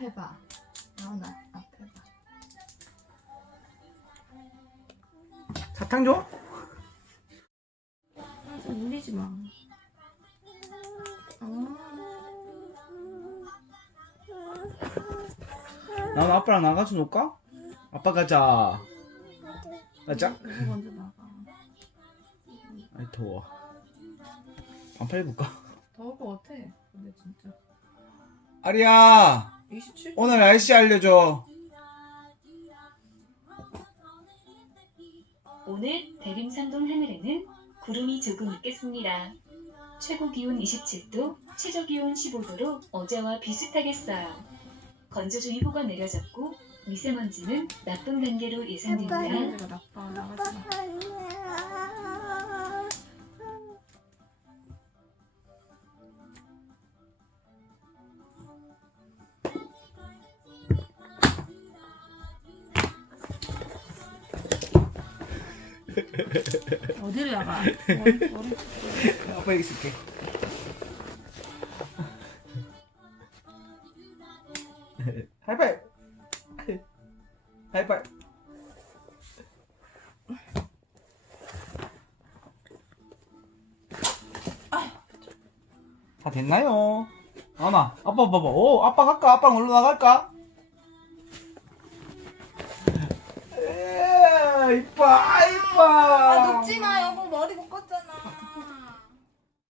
앞에 봐. 나오나 앞에 봐. 사탕 줘? 울리지 마. 어. 나는 아빠랑 나가서 놀까? 아빠 가자. 가자. 누구 먼저 나가. 아이 더워. 반팔 입을까? 더울 것 같아. 근데 진짜. 아리야 27? 오늘 날씨 알려줘. 오늘 대림산동 하늘에는 구름이 조금 있겠습니다. 최고 기온 27도, 최저 기온 15도로 어제와 비슷하겠어요. 건조주의보가 내려졌고 미세먼지는 나쁨 단계로 예상됩니다. 나빠. 나가지 마. 어디로 나가? 아빠 여기 있을게. 하이파이. 하이파이. 다 됐나요? 아나, 아빠 봐봐. 오, 아빠 갈까? 아빠랑 얼른 나갈까? 에, 이뻐, 이 아, 아 녹지 마 여보 머리 묶었잖아.